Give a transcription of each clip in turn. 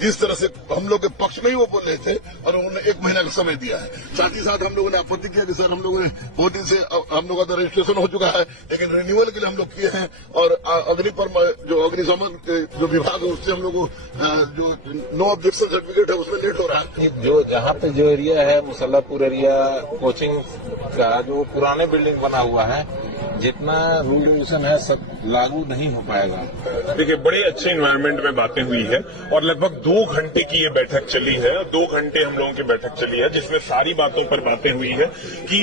जिस तरह से हम लोग के पक्ष में ही वो बोल रहे थे और उन्होंने 1 महीना का समय दिया है। साथ ही साथ हम लोगों ने आपत्ति किया कि सर हम लोगों ने बहुत दिन से हम लोगों का रजिस्ट्रेशन हो चुका है, लेकिन रिन्यूअल के लिए हम लोग किए हैं और अग्निशमन जो विभाग है उससे हम लोग जो नो ऑब्जेक्शन सर्टिफिकेट है उसमें लेट हो रहा है। जो जहाँ पे जो एरिया है मुसल्लापुर एरिया कोचिंग का जो पुराने बिल्डिंग बना हुआ है, जितना रूल रेगुलेशन है सब लागू नहीं हो पाएगा। देखिए, बड़े अच्छे एनवायरनमेंट में बातें हुई है और लगभग 2 घंटे की ये बैठक चली है। 2 घंटे हम लोगों की बैठक चली है जिसमें सारी बातों पर बातें हुई है कि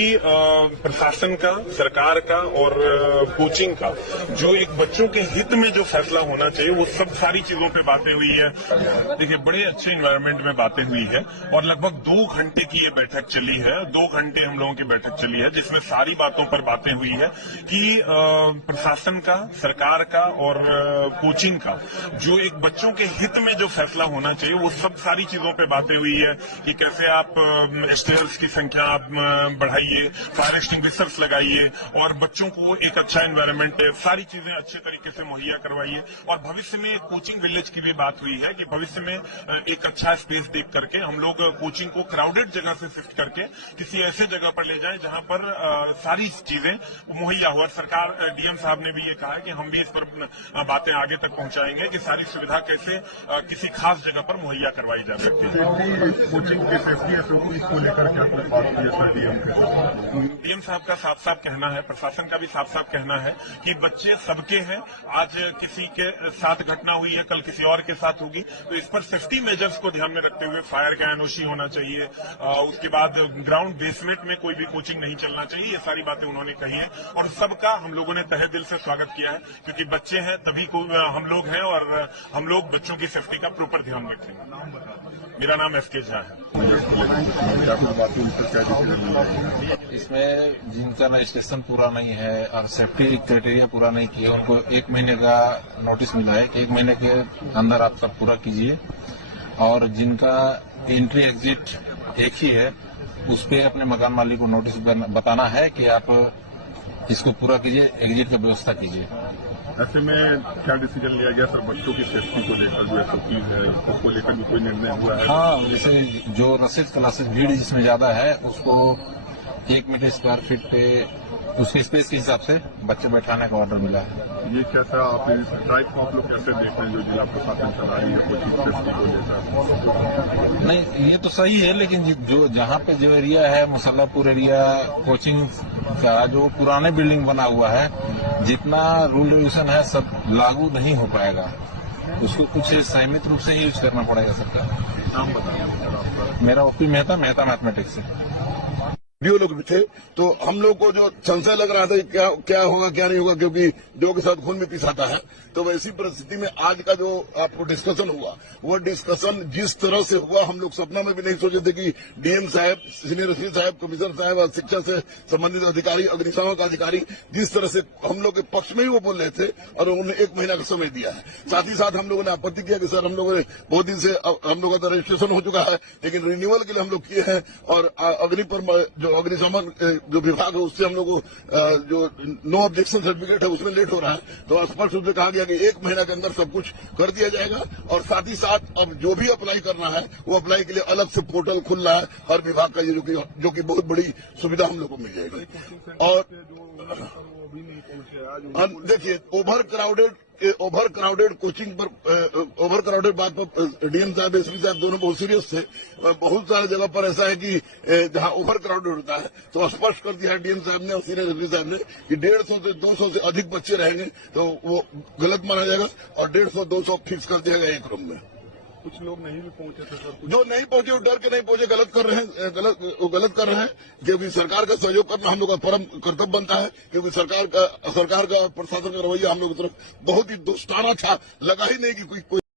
प्रशासन का, सरकार का और कोचिंग का जो एक बच्चों के हित में जो फैसला होना चाहिए वो सब सारी चीजों पे बातें हुई है। देखिए, बड़े अच्छे एनवायरनमेंट में बातें हुई है और लगभग 2 घंटे की ये बैठक चली है। 2 घंटे हम लोगों की बैठक चली है जिसमें सारी बातों पर बातें हुई है कि प्रशासन का, सरकार का और कोचिंग का जो एक बच्चों के हित में जो फैसला होना चाहिए वो सब सारी चीजों पे बातें हुई है कि कैसे आप स्टेयर्स की संख्या आप बढ़ाइए, फायर एक्सटिंग्विशर्स लगाइए और बच्चों को एक अच्छा एनवायरनमेंट, सारी चीजें अच्छे तरीके से मुहैया करवाइए। और भविष्य में कोचिंग विलेज की भी बात हुई है कि भविष्य में एक अच्छा स्पेस देख करके हम लोग कोचिंग को क्राउडेड जगह से शिफ्ट करके किसी ऐसे जगह पर ले जाएं जहां पर सारी चीजें मुहैया हो। और सरकार, डीएम साहब ने भी ये कहा है कि हम भी इस पर बातें आगे तक पहुंचाएंगे कि सारी सुविधा कैसे किसी खास जगह पर मुहैया करवाई जा सकती है। कोचिंग की सेफ्टी एसओपी को लेकर क्या कुछ बात की है सर डीएम के साथ? डीएम साहब का साफ साफ कहना है, प्रशासन का भी साफ साफ कहना है कि बच्चे सबके हैं। आज किसी के साथ घटना हुई है, कल किसी और के साथ होगी, तो इस पर सेफ्टी मेजर्स को ध्यान में रखते हुए फायर का एनओसी होना चाहिए। उसके बाद ग्राउंड बेसमेंट में कोई भी कोचिंग नहीं चलना चाहिए। ये सारी बातें उन्होंने कही है और सबका हम लोगों ने तहे दिल से स्वागत किया है क्योंकि बच्चे हैं तभी को हम लोग हैं और हम लोग बच्चों की सेफ्टी का प्रॉपर ध्यान रखेंगे। मेरा नाम एसके झा है। इसमें जिनका रजिस्ट्रेशन पूरा नहीं है और सेफ्टी क्राइटेरिया पूरा नहीं किया उनको 1 महीने का नोटिस मिला है। 1 महीने के अंदर आप सब पूरा कीजिए और जिनका एंट्री एग्जिट एक ही है उस पे अपने मकान मालिक को नोटिस बताना है कि आप इसको पूरा कीजिए, एग्जिट का व्यवस्था कीजिए। ऐसे में क्या डिसीजन लिया गया सर बच्चों की सेफ्टी को लेकर, जो एसओपी है उसको लेकर भी कोई निर्णय हुआ है? हाँ, जैसे जो रसीद क्लासेस भीड़ जिसमें ज्यादा है उसको 1 मीटर स्क्वायर फीट पे उसके स्पेस के हिसाब से बच्चे बैठाने का ऑर्डर मिला है। ये कैसा आप ड्राइव को आप लोग कैसे देख रहे हैं जो जिला प्रशासन चला रही है कोचिंग सेफ्टी को लेकर? नहीं, ये तो सही है, लेकिन जो जहाँ पे जो एरिया है मुसल्लापुर एरिया कोचिंग का जो पुराने बिल्डिंग बना हुआ है, जितना रूल रेगुलेशन है सब लागू नहीं हो पाएगा। उसको कुछ संयमित रूप से यूज करना पड़ेगा सरकार। नाम बताइए। मेरा ओपी मेहता मैथमेटिक्स से। वीडियो लोग भी थे तो हम लोग को जो संशय लग रहा था कि क्या होगा क्या नहीं होगा, क्योंकि जो के साथ खून में पिसाता है। तो वैसी परिस्थिति में आज का जो आपको डिस्कशन हुआ वो डिस्कशन जिस तरह से हुआ हम लोग सपना में भी नहीं सोचे थे कि डीएम साहब, सीनियर एसपी साहब, कमिश्नर साहब और शिक्षा से संबंधित अधिकारी, अग्निशमन का अधिकारी जिस तरह से हम लोग के पक्ष में ही वो बोल रहे थे और उन्होंने 1 महीना का समय दिया है। साथ ही साथ हम लोगों ने आपत्ति किया कि सर हम लोगों ने बहुत दिन से हम लोगों का रजिस्ट्रेशन हो चुका है, लेकिन रिन्यूअल के लिए हम लोग किए हैं और अग्निशमन जो विभाग है उससे हम लोग जो नो ऑब्जेक्शन सर्टिफिकेट है उसमें लेट हो रहा है। तो स्पष्ट रूप से कहा गया कि 1 महीना के अंदर सब कुछ कर दिया जाएगा और साथ ही साथ अब जो भी अप्लाई करना है वो अप्लाई के लिए अलग से पोर्टल खुल रहा है हर विभाग का, जो कि बहुत बड़ी सुविधा हम लोग को मिल जाएगी। और देखिए, ओवर क्राउडेड कोचिंग पर, ओवर क्राउडेड बात पर डीएम साहब, एसपी साहब दोनों बहुत सीरियस थे। बहुत सारे जगह पर ऐसा है कि जहां ओवर क्राउडेड होता है तो स्पष्ट कर दिया है डीएम साहब ने और सीनियर एसपी साहब ने कि 150 से 200 से अधिक बच्चे रहेंगे तो वो गलत माना जाएगा और 150-200 फिक्स कर दिया गया एक रूम में। कुछ लोग नहीं भी पहुंचे थे सर? जो नहीं पहुंचे वो डर के नहीं पहुंचे, गलत कर रहे हैं क्योंकि सरकार का सहयोग करना हम लोग का परम कर्तव्य बनता है, क्योंकि सरकार का प्रशासन का रवैया हम लोग की तरफ बहुत ही दोस्ताना था। लगा ही नहीं कि कोई